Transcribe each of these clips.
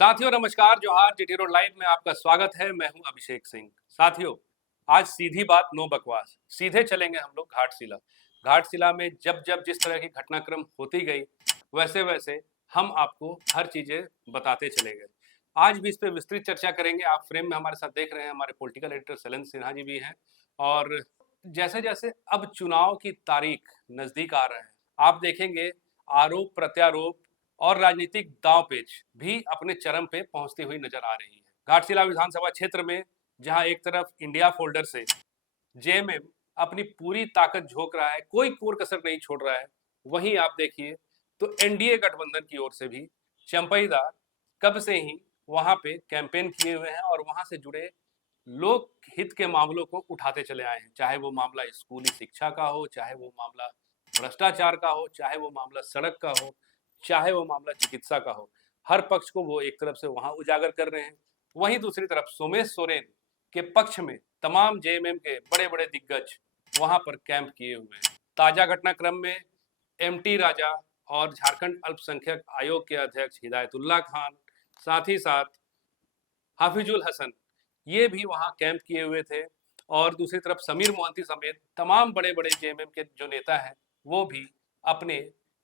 साथियों नमस्कार, जोहार। जीटी रोड लाइव में आपका स्वागत है। मैं हूं अभिषेक सिंह। साथियों, आज सीधी बात, नो बकवास, सीधे चलेंगे हम लोग घाटशिला। घाटशिला में जब जब जिस तरह की घटनाक्रम होती गई, वैसे वैसे हम आपको हर चीजें बताते चले गए। आज भी इस पे विस्तृत चर्चा करेंगे। आप फ्रेम में हमारे साथ देख रहे हैं, हमारे पॉलिटिकल एडिटर शैलेंद्र सिन्हा जी भी हैं। और जैसे जैसे अब चुनाव की तारीख नजदीक आ रहा है, आप देखेंगे आरोप प्रत्यारोप और राजनीतिक दांवपेच भी अपने चरम पे पहुंचती हुई नजर आ रही है। घाटशिला विधानसभा क्षेत्र में जहां एक तरफ इंडिया फोल्डर से जेएमएम अपनी पूरी ताकत झोंक रहा है, कोई कोर कसर नहीं छोड़ रहा है, वहीं आप देखिए तो एनडीए गठबंधन की ओर से भी चंपईदार कब से ही वहां पे कैंपेन किए हुए हैं और वहां से जुड़े लोक हित के मामलों को उठाते चले आए हैं। चाहे वो मामला स्कूली शिक्षा का हो, चाहे वो मामला भ्रष्टाचार का हो, चाहे वो मामला सड़क का हो, चाहे वो मामला चिकित्सा का हो, हर पक्ष को वो एक तरफ से वहां उजागर कर रहे हैं। वहीं दूसरी तरफ सोमेश सोरेन के पक्ष में तमाम जेएमएम के बड़े बड़े दिग्गज वहां पर कैंप किए हुए हैं। ताजा घटनाक्रम में एमटी राजा और झारखंड अल्पसंख्यक आयोग के अध्यक्ष हिदायतुल्लाह खान, साथ ही साथ हाफिजुल हसन, ये भी वहां कैंप किए हुए थे। और दूसरी तरफ समीर मोहंती समेत तमाम बड़े बड़े जेएमएम के जो नेता हैं, वो भी अपने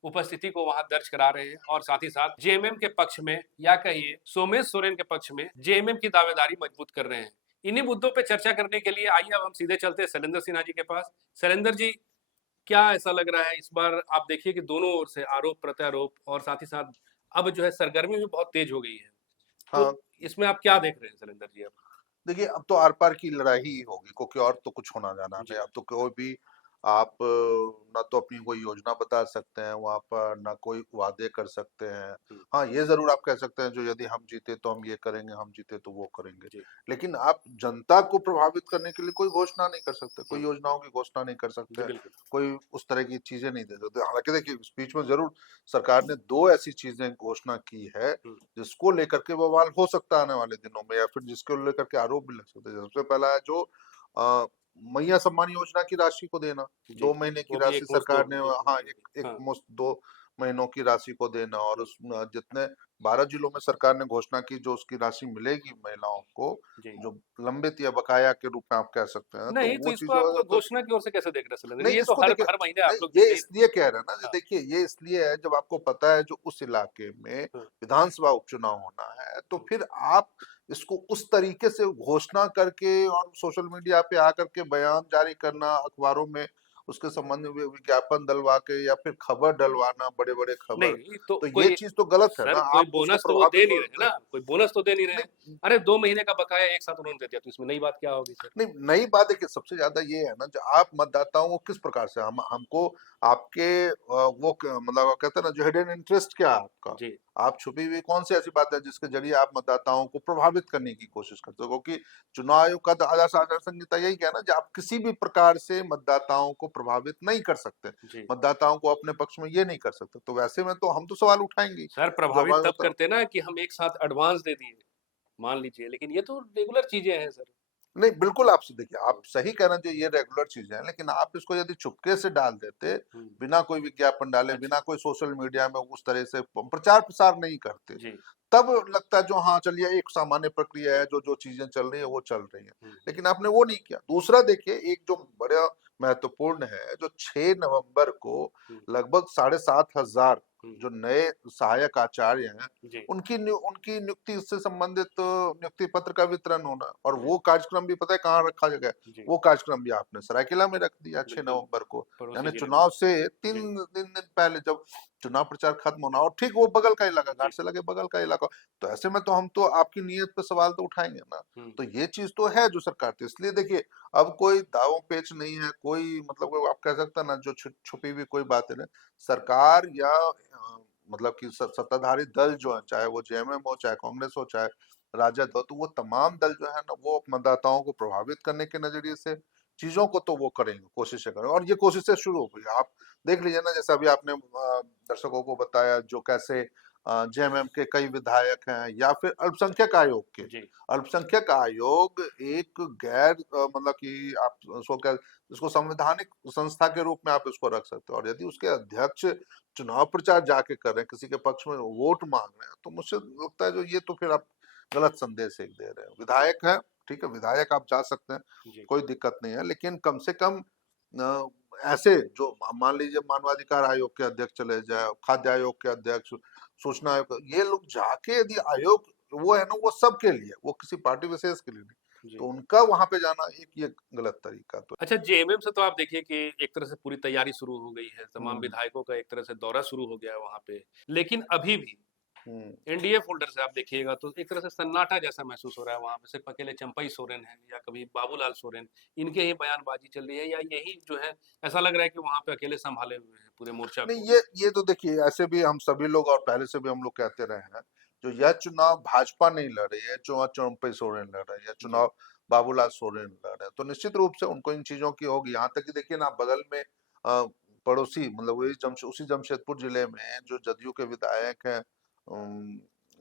उपस्थिति को वहां दर्ज करा रहे हैं। और साथ ही साथ जेएमएम के पक्ष में, या कहिए सोमेश सोरेन के पक्ष में, जेएमएम की दावेदारी मजबूत कर रहे हैं। इन्हीं मुद्दों पर चर्चा करने के लिए आइए अब हम सीधे चलते हैं शैलेंद्र सिन्हा जी के पास। शैलेंद्र जी, क्या ऐसा लग रहा है इस बार? आप देखिए कि दोनों ओर से आरोप प्रत्यारोप और साथ ही साथ अब जो है सरगर्मी भी बहुत तेज हो गई है। तो हाँ, इसमें आप क्या देख रहे हैं शैलेंद्र जी अब? देखिए अब तो आर-पार की लड़ाई ही होगी क्योंकि और तो कुछ होना जाना नहीं। जी, अब तो कोई भी आप ना तो अपनी कोई योजना बता सकते हैं वहाँ पर, ना कोई वादे कर सकते हैं। हुँ, हाँ, ये ज़रूर आप कह सकते हैं जो यदि हम जीते तो हम ये करेंगे, हम जीते तो वो करेंगे। जी, लेकिन आप जनता को प्रभावित करने के लिए कोई घोषणा नहीं कर सकते, कोई हुँ, योजनाओं की घोषणा नहीं कर जी, सकते, बिल्कुल। कोई उस तरह की चीज़ें नहीं दे सकते। हालाँकि देखिए इस बीच में ज़रूर सरकार ने 2 ऐसी चीज़ें घोषणा की है हुँ, जिसको लेकर के बवाल हो सकता है आने वाले दिनों में या फिर जिसको लेकर के आरोप भी लग सकते हैं। सबसे पहला है जो मैया सम्मान योजना की राशि को देना, जी, 2 महीने की वो भी राशि एकमुश्त दो सरकार ने, हाँ, एक हाँ, मुश्त 2 महीनों की राशि को देना और हुँ, उस जितने 12 जिलों में सरकार ने घोषणा की जो उसकी राशि मिलेगी महिलाओं को, जी। जो लंबित या बकाया के रूप में आप कह सकते हैं, तो नहीं, तो वो इसको चीज़ आप तो घोषणा की ओर से कैसे देख रहे हैं शैलेंद्र जी? नहीं, ये तो इसको हर देखिए, हर महीने नहीं, आप लोग ये देते ही इसलिए कह रहे हैं ना, हाँ, देखिए ये इसलिए है जब आपको पता है जो उस इलाके में हुँ, विधानसभा उपचुनाव होना है, तो हुँ, फिर आप इसको उस तरीके से घोषणा करके और सोशल मीडिया पे आकर के बयान जारी करना, अखबारों में उसके संबंध में विज्ञापन डलवा के या फिर खबर डलवाना, बड़े-बड़े खबर, नहीं, तो तो ये कोई चीज़ तो गलत है सर ना, कोई आप उसको बोनस तो वो दे प्रभावित नहीं रहे हैं ना, कोई बोनस तो दे नहीं रहे हैं। नहीं अरे 2 महीने का बकाया एक साथ उन्होंने दे दिया, तो इसमें नई बात क्या होगी सर? नहीं, नई बात है कि सबसे ज़्यादा ये है ना, जो आप मतदाताओं को किस प्रकार से हमको आपके वो मतलब कहते हैं ना, जो हिडन इंटरेस्ट क्या है आपका? जी, आप छुपी हुई कौन-सी ऐसी बात है जिसके ज़रिए आप मतदाताओं को प्रभावित करने की कोशिश करते हो? क्योंकि चुनाव आयोग का तो आदर्श आचार संहिता यही कहना है, आप किसी भी प्रकार से मतदाताओं को प्रभावित नहीं कर सकते। जी। मतदाताओं को अपने पक्ष में ये नहीं कर सकते। तो वैसे में तो हम तो सवाल उठाएँगे ही। सर जो प्रभावित हमारे तब मतलब करते ना कि हम एक साथ एडवांस दे दिए, मान लीजिए, लेकिन ये तो रेगुलर चीज़ें हैं सर। नहीं, बिल्कुल आप देखिए, आप हुँ, सही कह रहे हैं जो ये रेगुलर चीज़ें हैं, लेकिन आप इसको यदि चुपके से डाल देते, हुँ, बिना कोई विज्ञापन डाले, अच्छा, बिना कोई सोशल मीडिया में उस तरह से प्रचार-प्रसार नहीं करते, जी, तब लगता है जो हाँ, चलिए एक सामान्य प्रक्रिया है, जो चीज़ें चल रही हैं, वो चल रही हैं। हुँ, लेकिन आपने वो नहीं किया। दूसरा देखिए, एक जो बड़ा महत्वपूर्ण है, जो 6 नवंबर को हुँ, लगभग 7,500 हुँ, जो नए सहायक आचार्य हैं, जी, उनकी नियुक्ति से संबंधित नियुक्ति पत्र का वितरण होना और जी, वो कार्यक्रम भी पता है कहाँ रखा गया है? जी, वो कार्यक्रम भी आपने सरायकेला में रख दिया 6 बिल्कुल, नवंबर को। पड़ोसी यानी जिले में। चुनाव से जी, 3 दिन पहले जब चुनाव प्रचार खत्म होना और ठीक वो बगल का इलाका, जी, घाट से लगे बगल का इलाका। तो ऐसे में तो हम तो आपकी नीयत पे सवाल तो उठाएँगे ना। हुँ, तो ये चीज़ तो है जो सरकार थी। इसलिए देखिए अब कोई दाँव-पेच नहीं है, कोई मतलब वो आप कह सकते हैं ना जो छुपी हुई कोई बात है ना। सरकार या मतलब कि सत्ताधारी दल जो है, चाहे वो जेएमएम हो, चाहे कांग्रेस हो, चाहे राजद हो, तो वो तमाम दल जो है ना, वो मतदाताओं को प्रभावित करने के नज़रिए से चीज़ों को तो वो करेंगे, कोशिशें करेंगे और ये कोशिशें शुरू हो गई। आप देख लीजिए ना, जैसे अभी आपने दर्शकों को बताया जो कैसे जेएमएम के कई विधायक हैं, या फिर अल्पसंख्यक आयोग के। जी अल्पसंख्यक आयोग एक गैर मतलब कि आप उसको क्या, इसको संवैधानिक संस्था के रूप में आप इसको रख सकते हो, और यदि उसके अध्यक्ष चुनाव प्रचार जाके कर रहे हैं, किसी के पक्ष में वोट मांग रहे हैं, तो मुझे लगता है जो ये तो फिर आप गलत संदेश एक दे रहे हैं। विधायक है, ठीक है, विधायक आप जा सकते हैं, जी कोई दिक्कत नहीं है, लेकिन कम से कम अ, ऐसे जो मान लीजिए मानवाधिकार आयोग के अध्यक्ष चले जाए, खाद्य आयोग के अध्यक्ष, सूचना आयोग, ये लोग जाके यदि आयोग वो है ना, वो सबके लिए, वो किसी पार्टी विशेष के लिए नहीं, जी। तो उनका वहां पे जाना एक ये गलत तरीका तो अच्छा, जेएमएम से तो आप देखिए कि एक तरह से पूरी तैयारी शुरू हो गई है, तमाम हम्म विधायकों का एक तरह से दौरा शुरू हो गया है वहाँ पे। लेकिन अभी भी हम्म एनडीए फ़ोल्डर से आप देखिएगा तो एक तरह से सन्नाटा जैसा महसूस हो रहा है वहाँ पे, सिर्फ़ अकेले चंपई सोरेन हैं या कभी बाबूलाल सोरेन, इनके ही बयानबाज़ी चल रही है या यही जो है ऐसा लग रहा है कि वहाँ पे अकेले सँभाले हुए हैं पूरे मोर्चा नहीं, को। ये तो देखिए, ऐसे भी हम सभी लोग और पहले से भी हम लोग कहते रहे हैं, जो यह चुनाव भाजपा नहीं लड़ रही है, चुनाव चंपई सोरेन लड़ रहे हैं, या जी, चुनाव बाबूलाल सोरेन लड़ रहे हैं, तो निश्चित रूप से उनको इन चीजों की होगी। यहाँ तक कि देखिए ना, बगल में पड़ोसी मतलब वही उसी जमशेदपुर जिले में जो जदयू के विधायक हैं,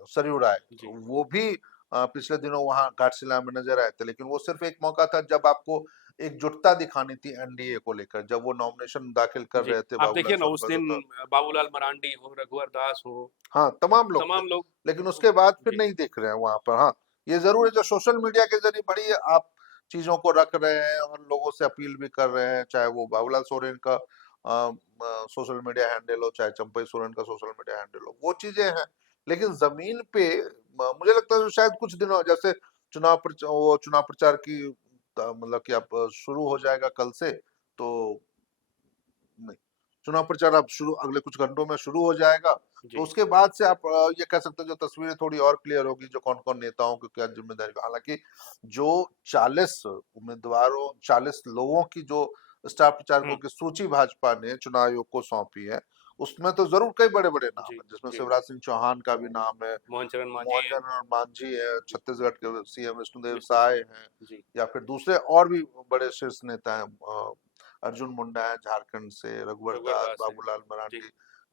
सरयू राय, जी। वो भी पिछले दिनों वहां घाटशिला में नजर आए थे, लेकिन वो सिर्फ एक मौका था जब आपको एकजुटता दिखानी थी एनडीए को लेकर, जब वो नॉमिनेशन दाखिल कर जी, रहे थे आप बाबूलाल देखिए ना उस सोनकर दिन तो। बाबूलाल मरांडी हो, रघुवर दास हो, हाँ, तमाम लोग थे, तमाम लोग लेकिन उसके बाद फिर जी, नहीं दिख रहे हैं वहां पर। हाँ, ये जरूर है, जो सोशल मीडिया के जरिए बड़ी आप चीजों को रख रहे हैं और लोगों से अपील भी कर रहे हैं, चाहे वो बाबूलाल सोरेन का सोशल मीडिया हैंडल हो, चाहे चंपई सोरेन का सोशल मीडिया हैंडल हो, वो चीजें हैं। लेकिन जमीन पे मुझे लगता है जो शायद कुछ दिनों जैसे चुनाव प्रचार की मतलब कि आप शुरू हो जाएगा कल से, तो नहीं, चुनाव प्रचार अब शुरू अगले कुछ घंटों में शुरू हो जाएगा, तो जी, उसके बाद से आप ये कह सकते हैं जो तस्वीरें थोड़ी और क्लियर होगी, जो कौन कौन नेताओं की क्या जिम्मेदारी। हालांकि जो 40 उम्मीदवारों, 40 लोगों की जो स्टार प्रचारकों हुँ, की सूची भाजपा ने चुनाव आयोग को सौंपी है, उसमें तो जरूर कई बड़े बड़े नाम जी, है, जिसमें जी। शिवराज सिंह चौहान का भी नाम है, मोहन चरण मांझी मोहन हैं। चरण मांझी है, जी, छत्तीसगढ़ के सीएम विष्णुदेव विष्णु साय हैं, साय। जी, या फिर दूसरे और भी बड़े शीर्ष नेता हैं, अर्जुन मुंडा है झारखंड से, रघुवर रघुवर दास, दास हैं। बाबूलाल जी, मरांडी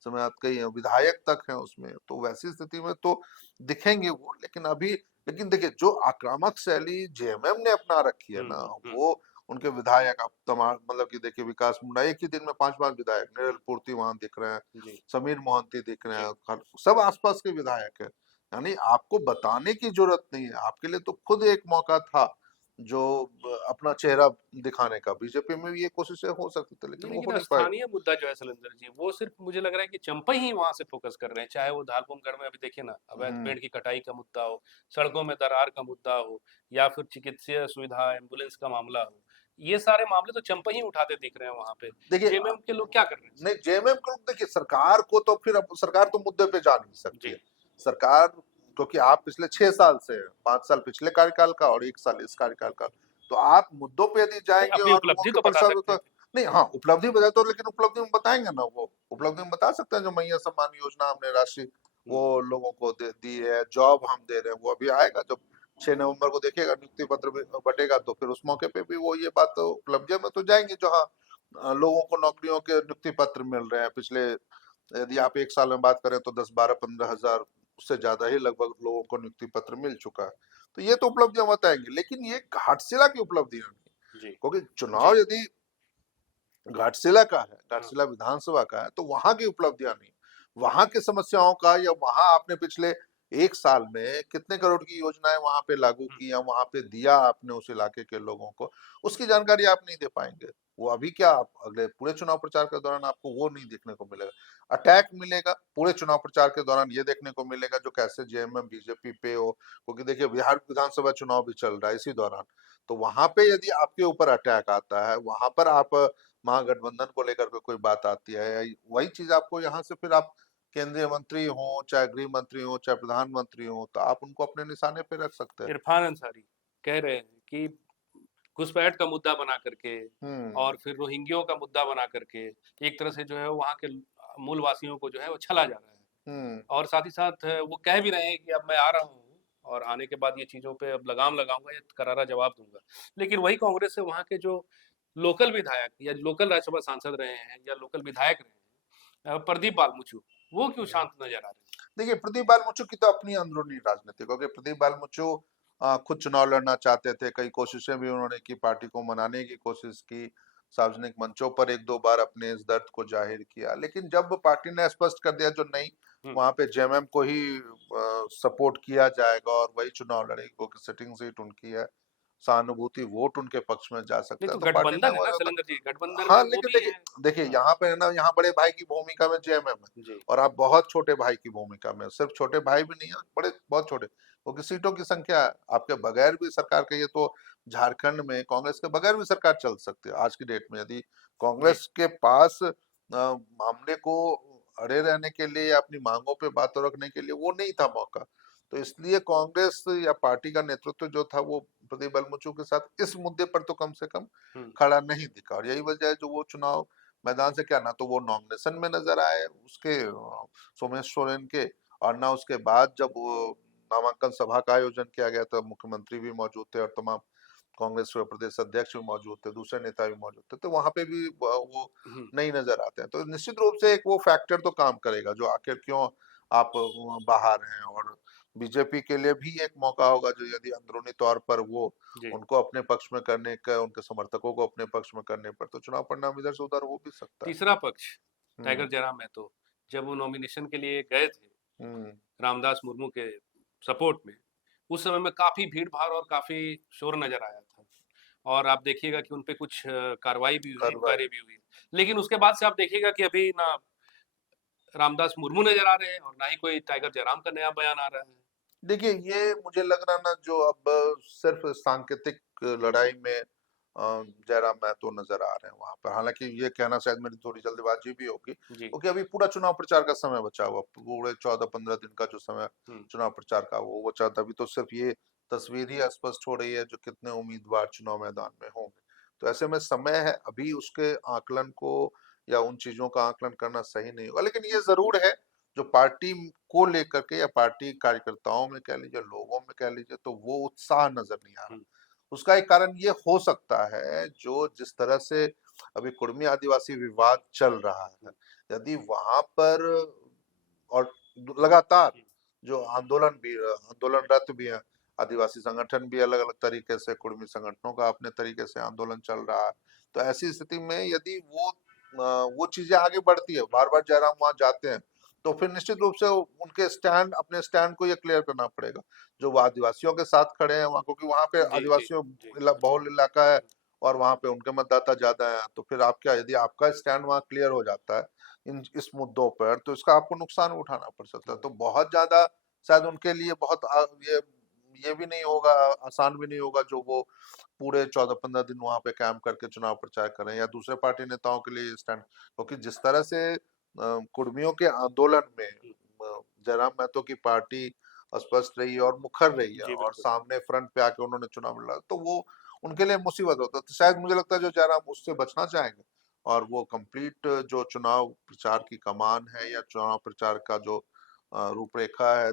समेत कई हैं, विधायक तक हैं उसमें, तो वैसी स्थिति में तो दिखेंगे वो। लेकिन अभी, लेकिन देखिए जो आक्रामक शैली जेएमएम ने अपना रखी है हुँ, ना, हुँ, वो उनके विधायक आप तमाम मतलब कि देखिए, विकास मुंडा एक ही दिन में 5 विधायक, निरल पूर्ति वहां दिख रहे हैं, जी, समीर मोहंती दिख रहे जी। हैं, सब आसपास के विधायक है। यानी आपको बताने की जरूरत नहीं है, आपके लिए तो खुद एक मौका था जो अपना चेहरा दिखाने का। बीजेपी में भी ये कोशिशें हो सकती थी, लेकिन नहीं, वो हो लेकिन नहीं पाए। स्थानीय मुद्दा जो है शैलेंद्र जी, वो सिर्फ़ मुझे लग रहा है कि चंपई ही वहाँ से फ़ोकस कर रहे हैं। चाहे वो धारपुमगढ़ में अभी देखिए ना, अवैध हम्म पेड़ की कटाई का मुद्दा हो, सड़कों में दरार का मुद्दा हो या फिर चिकित्सीय सुविधा, एम्बुलेंस का मामला हो। ये सारे मामले तो चंपई ही उठाते दिख रहे हैं वहाँ पे। देखिए जेएमएम के लोग क्या कर रहे हैं नहीं, इसमें? जेएमएम को देखिए, सरकार को तो फिर अब सरकार तो मुद्दे पे जा नहीं सकती जी, है। सरकार, क्योंकि आप पिछले 6 साल से हैं, 5 साल पिछले कार्यकाल का और 1 साल इस कार्यकाल का, तो आप मुद्दों पे यदि नहीं जाएंगे अपनी और लोगों उपलब्धि के तो बता परेशान सकते होता, हैं। नहीं, हाँ उपलब्धि बताए तो, लेकिन उपलब्धि में बताएंगे ना, वो उपलब्धि में बता सकते हैं, जो मैया सम्मान योजना हमने राशि वो हुँ, लोगों को दी है, जॉब हम दे रहे हैं, वो अभी आएगा जब 6 नवंबर को देखिएगा नियुक्ति पत्र भी बटेगा, तो फिर उस मौके पे भी वो ये बात तो उपलब्धियों में तो जाएंगे, जो हाँ लोगों को नौकरियों के नियुक्ति पत्र मिल रहे हैं। पिछले यदि आप 1 साल में बात करें तो 10, 12, 15 हजार, उससे ज्यादा ही लगभग लोगों को नियुक्ति पत्र मिल चुका है। तो ये तो उपलब्धियां बताएंगे, लेकिन ये घाटशिला की उपलब्धियां नहीं, जी, क्योंकि जी, चुनाव यदि घाटशिला का है, हाँ, घाटशिला विधानसभा का है, तो वहां की उपलब्धियां नहीं, वहां की समस्याओं का, या वहां आपने पिछले 1 साल में कितने करोड़ की योजनाएं वहां पे लागू हुँ, की, या वहां पे दिया आपने उस इलाके के लोगों को, उसकी जानकारी आप नहीं दे पाएंगे। वो अभी क्या, आप अगले पूरे चुनाव प्रचार के दौरान आपको वो नहीं देखने को मिलेगा। अटैक मिलेगा पूरे चुनाव प्रचार के दौरान, ये देखने को मिलेगा जो कैसे जेएमएम बीजेपी पे हो, क्योंकि देखिए बिहार विधानसभा चुनाव भी चल रहा है इसी दौरान, तो वहां पे यदि आपके ऊपर अटैक आता है, वहां पर आप महागठबंधन को लेकर के कोई बात आती है, या वही चीज आपको यहाँ से फिर आप केंद्रीय मंत्री हो, चाहे गृह मंत्री हो, चाहे प्रधानमंत्री हो, तो आप उनको अपने निशाने पे रख सकते हैं। इरफान अंसारी कह रहे हैं कि घुसपैठ का मुद्दा बना करके हम्म और फिर रोहिंग्याओं का मुद्दा बना करके एक तरह से जो है वहाँ के मूल वासियों को जो है वो छला जा रहा है। हम्म और साथ ही साथ वो कह भी रहे हैं कि अब मैं आ रहा हूँ और आने के बाद ये चीज़ों पे अब लगाम लगाऊंगा, ये करारा जवाब दूंगा। लेकिन वही कांग्रेस से वहाँ के जो लोकल विधायक या लोकल राज्यसभा सांसद रहे हैं या लोकल विधायक रहे हैं, प्रदीप बालमुचु, वो क्यों शांत नजर आ रहे हैं? देखिए प्रदीप बालमुचु की तो अपनी अंदरूनी राजनीति, क्योंकि प्रदीप बालमुचु खुद चुनाव लड़ना चाहते थे, कई कोशिशें भी उन्होंने की, पार्टी को मनाने की कोशिश की, सार्वजनिक मंचों पर एक दो बार अपने इस दर्द को जाहिर किया, लेकिन जब पार्टी ने स्पष्ट कर दिया जो नहीं, हम्म, वहां पे जेएमएम को ही सपोर्ट किया जाएगा और वही चुनाव लड़ेगी, क्योंकि सिटिंग सीट उनकी है, सहानुभूति वोट उनके पक्ष में जा नहीं सकता है, तो तो पार्टी ने गठबंधन है वो ना ज्यादा। शैलेंद्र जी, गठबंधन में हाँ, वो लेकिन भी देखिए है। देखिए हाँ, यहाँ पे है ना, यहाँ बड़े भाई की भूमिका में जेएमएम है, जी, और आप बहुत छोटे भाई की भूमिका में, सिर्फ छोटे भाई भी नहीं है, बड़े बहुत छोटे, क्योंकि सीटों की संख्या आपके बगैर भी सरकार, कहिए तो झारखंड में कांग्रेस के बगैर भी सरकार चल सकती है आज की डेट में, यदि जी, कांग्रेस के पास मामले को अड़े रहने के लिए या अपनी मांगों पे बातों रखने के लिए वो नहीं था मौका, तो इसलिए कांग्रेस या पार्टी का नेतृत्व जो था वो प्रदीप बलमुचु के साथ इस मुद्दे पर तो कम से कम हम्म, खड़ा नहीं दिखा, और यही वजह है जो वो चुनाव मैदान से, क्या ना तो वो नॉमिनेशन में नजर आए उसके सोमेश सोरेन के, और ना उसके बाद जब वो नामांकन सभा का आयोजन किया गया था, मुख्यमंत्री भी मौजूद थे और तमाम कांग्रेस के प्रदेश अध्यक्ष भी मौजूद थे, दूसरे नेता भी मौजूद थे, तो वहां पे भी वो हम्म, नहीं नजर आते हैं, तो निश्चित रूप से एक वो फैक्टर तो काम करेगा, जो आखिर क्यों आप बाहर हैं, और बीजेपी के लिए भी एक मौका होगा, जो यदि अंदरूनी तौर पर वो जी। उनको अपने पक्ष में करने का, उनके समर्थकों को अपने पक्ष में करने पर, तो चुनाव परिणाम इधर से उधर हो भी सकता है। तीसरा पक्ष हम्म। टाइगर जयराम महतो, जब वो नॉमिनेशन के लिए गए थे हम्म। रामदास मुर्मू के सपोर्ट में, उस समय में काफी भीड़ भाड़ और काफी शोर नजर आया था, और आप देखिएगा कि उन पे कुछ कार्रवाई भी हुई, कार्रवाई। इंक्वायरी भी हुई, लेकिन उसके बाद से आप देखिएगा कि अभी ना रामदास मुर्मू नजर आ रहे हैं और ना ही कोई टाइगर जयराम का नया बयान आ रहा है। देखिए ये मुझे लग रहा ना, जो अब सिर्फ सांकेतिक लड़ाई में जयराम महतो नजर आ रहे हैं वहां पर, हालांकि ये कहना शायद मेरी थोड़ी जल्दबाजी भी होगी, जी। क्योंकि अभी पूरा चुनाव प्रचार का समय बचा हुआ, पूरे 14-15 दिन का जो समय हम्म, चुनाव प्रचार का वो बचा था, अभी तो सिर्फ ये तस्वीर ही स्पष्ट हो रही है जो कितने उम्मीदवार चुनाव मैदान में होंगे, तो ऐसे में समय है अभी उसके आकलन को या उन चीजों का आकलन करना सही नहीं होगा, लेकिन ये जरूर है जो पार्टी को लेकर के या पार्टी कार्यकर्ताओं में कह लीजिए, लोगों में कह लीजिए, तो वो उत्साह नजर नहीं आ रहा, हम्म, उसका एक कारण ये हो सकता है, जो जिस तरह से अभी कुर्मी आदिवासी विवाद चल रहा है, यदि वहां पर और लगातार हम्म, जो आंदोलनरत भी है, आदिवासी संगठन भी अलग अलग तरीके से, कुर्मी संगठनों का अपने तरीके से आंदोलन चल रहा है, तो ऐसी स्थिति में यदि वो चीजें आगे बढ़ती है, बार बार जयराम वहां जाते हैं, तो फिर निश्चित रूप से उनके स्टैंड, अपने स्टैंड को ये क्लियर करना पड़ेगा, जो वो आदिवासियों के साथ खड़े हैं वहां, क्योंकि वहां पे जी, जी, आदिवासियों जी, बहुल इलाका है, और वहां पे उनके मतदाता ज्यादा है, तो फिर आप क्या, यदि आपका स्टैंड वहां क्लियर हो जाता है इन इस मुद्दों पर, तो इसका आपको नुकसान उठाना पड़ सकता है, तो बहुत ज्यादा शायद उनके लिए बहुत ये भी नहीं होगा, आसान भी नहीं होगा, जो वो पूरे 14-15 दिन वहां पे कैंप करके चुनाव प्रचार करें, या दूसरे पार्टी नेताओं के लिए स्टैंड, क्योंकि जिस तरह से कुर्मियों के आंदोलन में हम्म, जयराम महतो की पार्टी स्पष्ट रही है और मुखर रही है, जी और बिल्कुल। सामने फ्रंट पे आके उन्होंने चुनाव लड़ा, तो वो उनके लिए मुसीबत होता है, तो शायद मुझे लगता है जो जयराम उससे बचना चाहेंगे, और वो कंप्लीट जो चुनाव प्रचार की कमान है या चुनाव प्रचार का जो रूपरेखा है,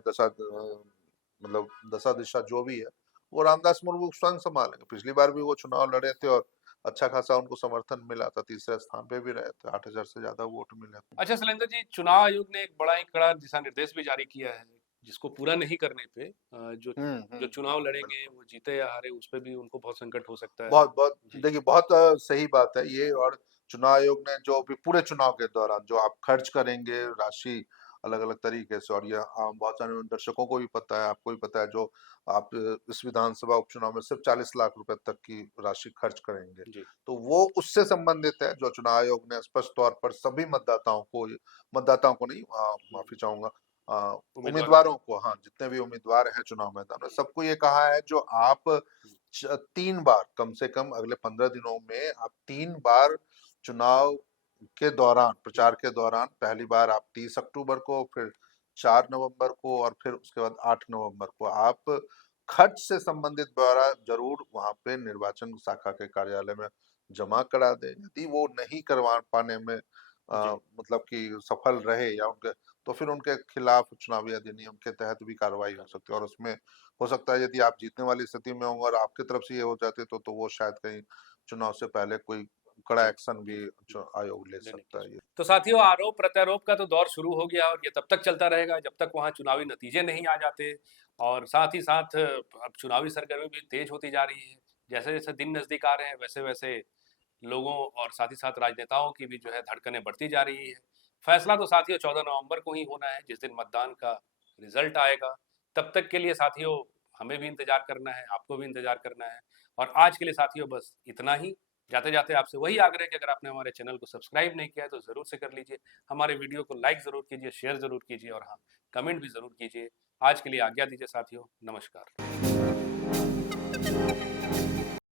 मतलब दशा दिशा जो भी है, वो रामदास मुर्मू स्वयं संभालेंगे, पिछली बार भी वो चुनाव लड़े थे और अच्छा खासा उनको समर्थन मिला था, तीसरे स्थान पे भी रहे थे, 8,000 से ज्यादा वोट मिले थे। अच्छा शैलेंद्र जी, चुनाव आयोग ने एक बड़ा ही कड़ा दिशा निर्देश भी जारी किया है, जिसको पूरा नहीं करने पे जो जो चुनाव लड़ेंगे बिल्कुल। वो जीते या हारे उस पे भी उनको बहुत संकट हो सकता है। बहुत बहुत जी, देखिए, बहुत सही बात है ये, और चुनाव आयोग ने जो भी पूरे चुनाव के दौरान जो आप खर्च करेंगे राशि अलग अलग तरीके से, और ये बहुत सारे दर्शकों को भी पता है, आपको भी पता है, जो आप इस विधानसभा उपचुनाव में सिर्फ 40 लाख रुपए तक की राशि खर्च करेंगे, जी, तो वो उससे संबंधित है, जो चुनाव आयोग ने स्पष्ट तौर पर सभी मतदाताओं को नहीं, माफी चाहूंगा, उम्मीदवारों उम्मीदवारों को, हाँ, जितने भी उम्मीदवार हैं चुनाव मैदान में, सबको ये कहा है, जो आप 3 बार कम से कम अगले 15 दिनों में आप 3 बार चुनाव के दौरान, प्रचार के दौरान, पहली बार आप 30 अक्टूबर को, फिर 4 नवंबर को, और फिर उसके बाद 8 नवंबर को आप खर्च से संबंधित ब्यौरा जरूर वहां पे निर्वाचन शाखा के कार्यालय में जमा करा दें, यदि वो नहीं करवा पाने में जी, मतलब कि सफल रहे, या उनके, तो फिर उनके खिलाफ चुनावी अधिनियम के तहत भी कार्रवाई हो सकती है, और उसमें हो सकता है यदि आप जीतने वाली स्थिति में होंगे और आपकी तरफ से ये हो जाते, तो वो शायद कहीं चुनाव से पहले कोई कड़ा एक्शन भी जो आयोग ले लेने सकता है। तो साथियों, आरोप प्रत्यारोप का तो दौर शुरू हो गया और ये तब तक चलता रहेगा जब तक वहाँ चुनावी नतीजे नहीं आ जाते। और साथ ही साथ अब चुनावी सरगर्मी भी तेज होती जा रही है। जैसे जैसे दिन नजदीक आ रहे हैं वैसे वैसे लोगों और साथ ही साथ राजनेताओं की भी जो है धड़कनें बढ़ती जा रही है। फैसला तो साथियों 14 नवंबर को ही होना है, जिस दिन मतदान का रिजल्ट आएगा। तब तक के लिए साथियों हमें भी इंतजार करना है, आपको भी इंतजार करना है। और आज के लिए साथियों बस इतना ही। जाते जाते आपसे वही आग्रह है कि अगर आपने हमारे चैनल को सब्सक्राइब नहीं किया है तो ज़रूर से कर लीजिए, हमारे वीडियो को लाइक ज़रूर कीजिए, शेयर ज़रूर कीजिए और हाँ, कमेंट भी ज़रूर कीजिए। आज के लिए आज्ञा दीजिए साथियों, नमस्कार।